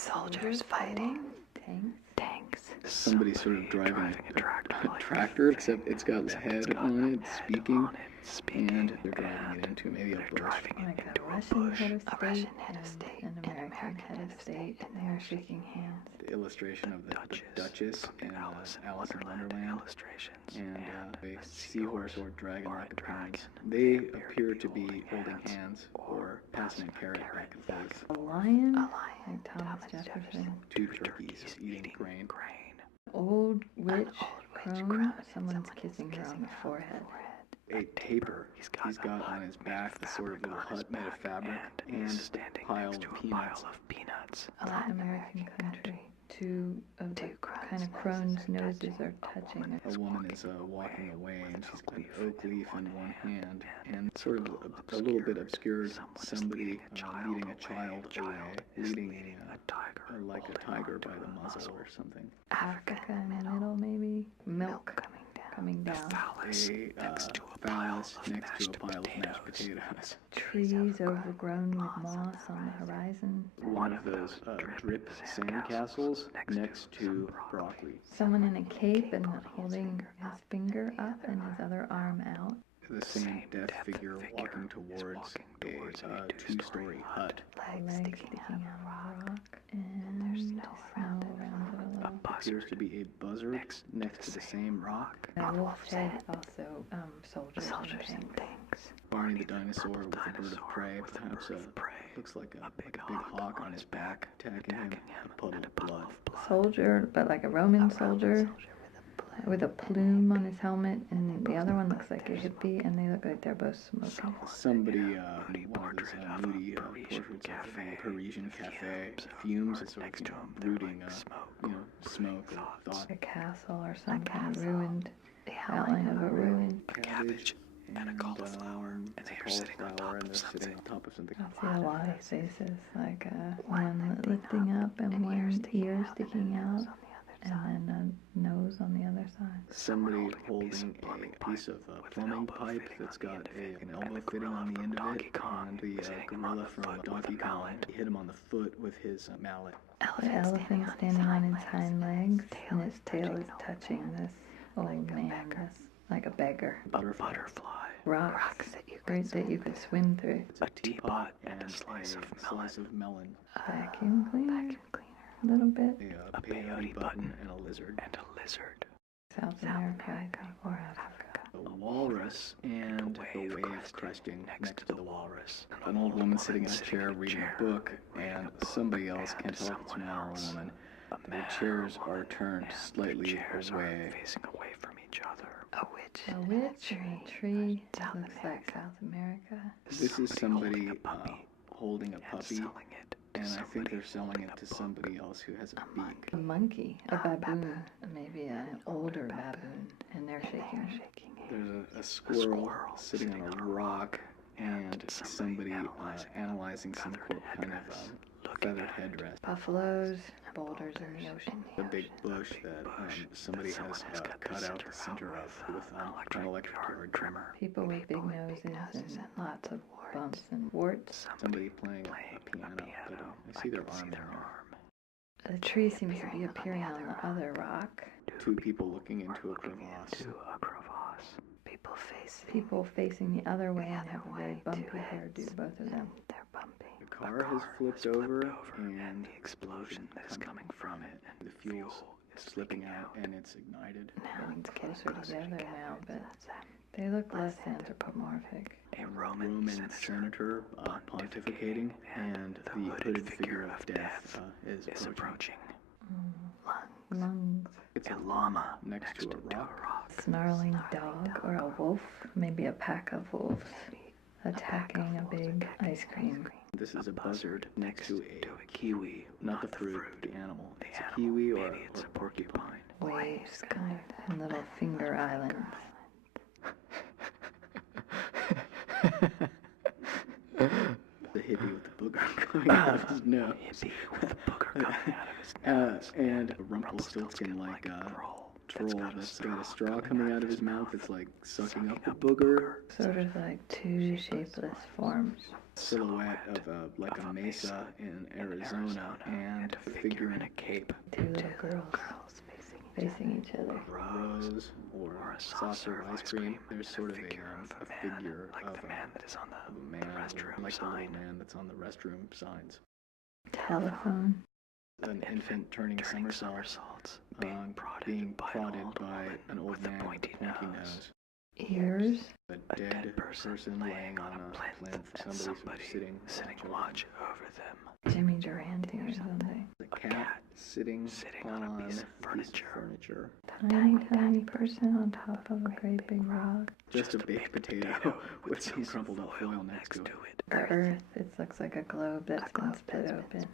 Soldiers fighting. Tanks. Somebody sort of driving a tractor, except it's got a head on it, speaking, and they're driving it into maybe a bush. Like a Russian head of state, an American head of state, and they are shaking hands. The illustration of the Duchess in Alice in Wonderland, and a seahorse or dragon-like appearance. They appear to be holding hands or passing a carrot back and forth. A lion, like Thomas Jefferson. Two turkeys eating grain. Old witch crone, someone's kissing her on the forehead. A tapir. He's got on his back the sort of little hut made of fabric and a pile of peanuts. A Latin American country. Two of the kind of crone's noses are touching. A woman is walking away, and she's got an oak leaf in one hand, and sort of a little bit obscured somebody leading a child away, leading like a tiger by the muzzle or something. Africa in the middle, maybe. Milk coming down. Phallus next to a pile of mashed potatoes. Trees overgrown with moss on the horizon. One of those drip sandcastles next to broccoli. Someone in a cape and holding his finger up and his other arm out. The same deaf figure walking towards a two-story hut. Legs sticking out of a rock, and there's snow around it a little. Appears to be a buzzard next to the same rock. A wolf's head, also soldiers and things. Barney the dinosaur with a bird of prey, perhaps looks like a big hawk on his back, attacking him, a puddle of blood. Soldier, but like a Roman soldier. With a plume on his helmet, and the other one looks like a hippie, and they look like they're both smoking. Somebody, one of these moody portraits of a Parisian cafe, fumes, it's sort of brooding, smoke or thought. A castle or some kind of ruined outline of a ruin. A cabbage and a cauliflower, and they are sitting on top of something. I see a lot of faces, like one lifting up and one ear sticking out. And then a nose on the other side. Somebody holding a piece of plumbing pipe that's got an elbow fitting on the end of it, and the gorilla from Donkey Kong hit him on the foot with his mallet. The elephant standing on its hind legs, and its tail is touching this old man, like a beggar. Butterfly. Rocks that you could swim through. It's a teapot and a slice of melon. Vacuum cleaner. A little bit. A peyote button and a lizard. South America or Africa. A walrus and a wave cresting next to the walrus. An old woman sitting in a chair reading a book, and somebody else, can't tell if it's man or a woman. Their chairs are turned slightly away, facing away from each other. A witch in a tree that looks like South America. This is somebody holding a puppy. And I think they're selling it to somebody else who has a beak. A monkey, a baboon, maybe an older baboon, and they're shaking. There's a squirrel sitting on a rock, and somebody analyzing some kind of feathered headdress. Buffaloes, boulders in the ocean. A big bush that somebody has cut out the center of with an electric yard trimmer. People with big noses and lots of bumps and warts. Somebody playing a piano, but I see their arm there. The tree seems to be appearing on the other rock. Two people looking into a crevasse. People facing the other way and have a very bumpy hairdo, both of them. They're bumpy. The car has flipped over, and the explosion that is coming from it, and the fuel is slipping out, and it's ignited. Now it's closer together now, but they look less anthropomorphic. A Roman senator pontificating, and the hooded figure of death is approaching. Lungs. It's a llama next to a rock. Snarling dog or a wolf, maybe a pack of wolves, attacking a big ice cream. This is a buzzard next to a kiwi, not the fruit, the animal. It's a kiwi or a porcupine. Waves, kind of, and little finger islands. The hippie with the booger coming out of his nose. And a Rumpelstiltskin-like troll that's got a straw coming out of his mouth that's like sucking up the booger. Sort of like two shapeless forms. Silhouette of like a mesa in Arizona and a figure in a cape. Two little girls facing each other. Rose or a saucer of ice cream. There's sort of a figure of the man that is on the restroom like sign. The man that's on the restroom signs. Telephone. An infant turning somersaults, being prodded by an old man with a pointy nose. Ears. A dead person laying on a plinth. Somebody sitting watch over them. Jimmy Durante or something. A cat sitting on a piece of furniture. Tiny person on top of a great big rock. Just a baked potato with some crumpled up foil next to it. The earth, it looks like a globe that's been split open.